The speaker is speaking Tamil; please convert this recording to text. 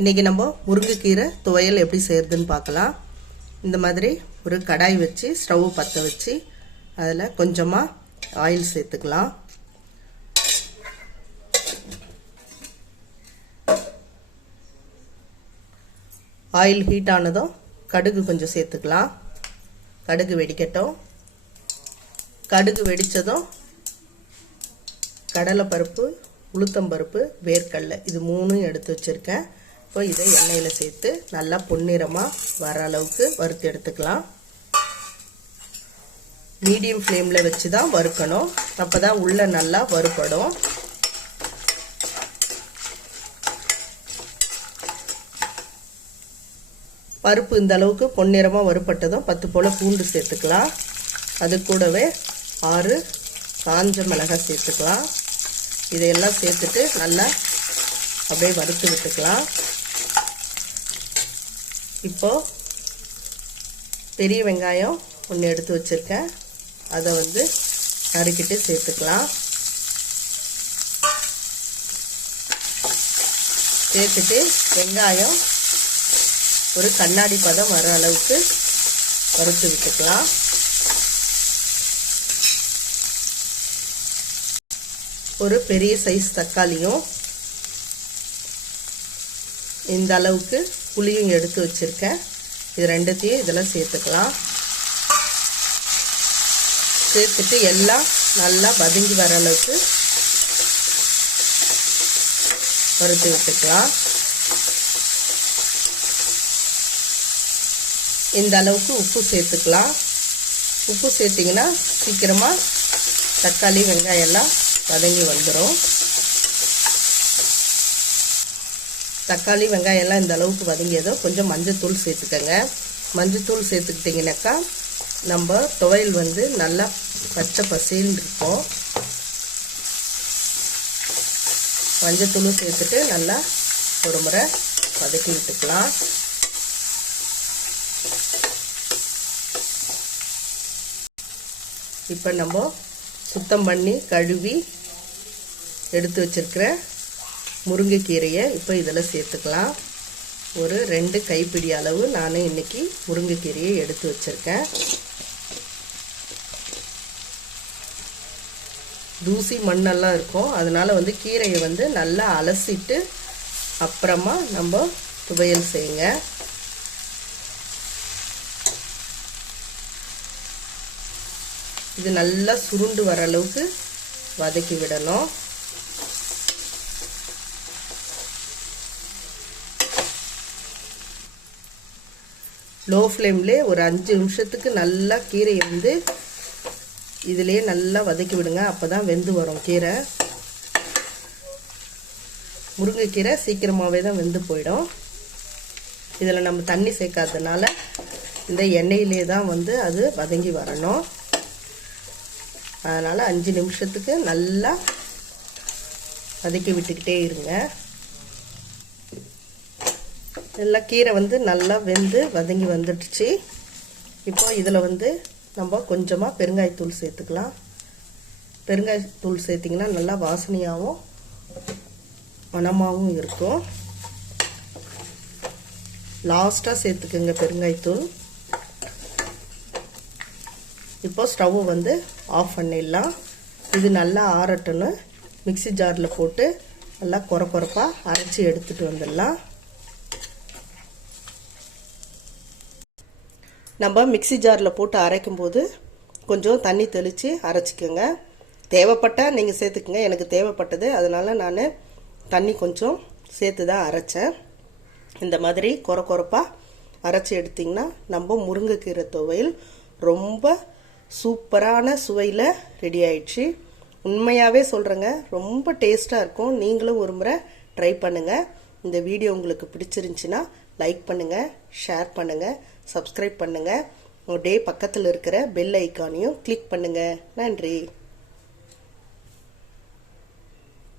இன்றைக்கி நம்ம முருங்கைக்கீரை துவையல் எப்படி செய்கிறதுன்னு பார்க்கலாம். இந்த மாதிரி ஒரு கடாய் வச்சு ஸ்டவ் பற்ற வச்சு அதில் கொஞ்சமாக ஆயில் சேர்த்துக்கலாம். ஆயில் ஹீட் ஆனதும் கடுகு கொஞ்சம் சேர்த்துக்கலாம். கடுகு வெடிக்கட்டும். கடுகு வெடித்ததும் கடலைப்பருப்பு உளுத்தம்பருப்பு வேர்க்கடலை இது மூணும் எடுத்து வச்சுருக்கேன். இப்போ இதை எண்ணெயில் சேர்த்து நல்லா பொன்னிறமாக வர அளவுக்கு வறுத்து எடுத்துக்கலாம். மீடியம் ஃப்ளேமில் வச்சு தான் வறுக்கணும். அப்போ தான் உள்ளே நல்லா வறுப்படும் பருப்பு இந்த அளவுக்கு பொன்னிறமாக வறுப்பட்டதும் பத்து போல் பூண்டு சேர்த்துக்கலாம். அது கூடவே ஆறு காஞ்ச மிளகாய் சேர்த்துக்கலாம். இதையெல்லாம் சேர்த்துட்டு நல்லா அப்படியே வறுத்து விட்டுக்கலாம். இப்போது பெரிய வெங்காயம் ஒன்று எடுத்து வச்சுருக்கேன். அதை வந்து நறுக்கிட்டு சேர்த்துக்கலாம். சேர்த்துட்டு வெங்காயம் ஒரு கண்ணாடி பதம் வர அளவுக்கு வறுத்து விட்டுக்கலாம். ஒரு பெரிய சைஸ் தக்காளியும் இந்த அளவுக்கு புளியும் எடுத்து வச்சுருக்கேன். இது ரெண்டுத்தையும் இதில் சேர்த்துக்கலாம். சேர்த்துட்டு எல்லாம் நல்லா வதங்கி வர அளவுக்கு வறுத்து விட்டுக்கலாம். இந்த அளவுக்கு உப்பு சேர்த்துக்கலாம். உப்பு சேர்த்திங்கன்னா சீக்கிரமாக தக்காளி வெங்காயம் எல்லாம் வதங்கி வந்துடும் தக்காளி வெங்காயம் எல்லாம் இந்த அளவுக்கு வதங்கியதோ கொஞ்சம் மஞ்சத்தூள் சேர்த்துக்கோங்க. மஞ்சத்தூள் சேர்த்துக்கிட்டிங்கனாக்கா நம்ம துவையல் வந்து நல்லா பச்சை பசேல்னு இருக்கும். மஞ்சத்தூளும் சேர்த்துட்டு நல்லா ஒரு முறை வதக்கி விட்டுக்கலாம். இப்போ நம்ம சுத்தம் பண்ணி கழுவி எடுத்து வச்சிருக்கிற முருங்கைக்கீரையை இப்போ இதில் சேர்த்துக்கலாம். ஒரு ரெண்டு கைப்பிடி அளவு நான் இன்றைக்கி முருங்கைக்கீரையை எடுத்து வச்சுருக்கேன். தூசி மண்ணெல்லாம் இருக்கும். அதனால் வந்து கீரையை வந்து நல்லா அலசிட்டு அப்புறமா நம்ம துவையல் செய்யுங்க. இது நல்லா சுருண்டு வர அளவுக்கு வதக்கி விடணும். லோ ஃப்ளேம்லே ஒரு அஞ்சு நிமிஷத்துக்கு நல்லா கீரையை வந்து இதிலே நல்லா வதக்கி விடுங்க. அப்போ தான் வெந்து வரும் கீரை. முருங்கைக்கீரை சீக்கிரமாகவே தான் வெந்து போயிடும். இதில் நம்ம தண்ணி சேர்க்காததுனால இந்த எண்ணெயிலே தான் வந்து அது வதங்கி வரணும். அதனால் அஞ்சு நிமிஷத்துக்கு நல்லா வதக்கி விட்டுக்கிட்டே இருங்க. எல்லாம் கீரை வந்து நல்லா வெந்து வதங்கி வந்துடுச்சு. இப்போ இதில் வந்து நம்ம கொஞ்சமாக பெருங்காயத்தூள் சேர்த்துக்கலாம். பெருங்காயத்தூள் சேர்த்திங்கன்னா நல்லா வாசனையாகவும் மணமாகவும் இருக்கும். லாஸ்ட்டாக சேர்த்துக்குங்க பெருங்காயத்தூள் இப்போ ஸ்டவ் வந்து ஆஃப் பண்ணிடலாம். இது நல்லா ஆறட்டுன்னு மிக்சி ஜாரில் போட்டு நல்லா குறை குறைப்பாக அரைச்சி எடுத்துகிட்டு வந்துடலாம். நம்ம மிக்சி ஜாரில் போட்டு அரைக்கும்போது கொஞ்சம் தண்ணி தெளித்து அரைச்சிக்கோங்க. தேவைப்பட்டால் நீங்கள் சேர்த்துக்குங்க. எனக்கு தேவைப்பட்டது. அதனால் நான் தண்ணி கொஞ்சம் சேர்த்து தான் அரைச்சேன். இந்த மாதிரி குறை குறைப்பாக அரைச்சி எடுத்திங்கன்னா நம்ம முருங்கைக்கீரை துவையல் ரொம்ப சூப்பரான சுவையில் ரெடி ஆயிடுச்சு. உண்மையாகவே சொல்கிறேங்க ரொம்ப டேஸ்ட்டாக இருக்கும். நீங்களும் ஒரு முறை ட்ரை பண்ணுங்கள் இந்த வீடியோ உங்களுக்கு பிடிச்சிருந்துச்சின்னா லைக் பண்ணுங்கள் ஷேர் பண்ணுங்கள் சப்ஸ்கிரைப் பண்ணுங்கள் டே பக்கத்தில் இருக்கிற பெல் ஐக்கானையும் கிளிக் பண்ணுங்கள் நன்றி.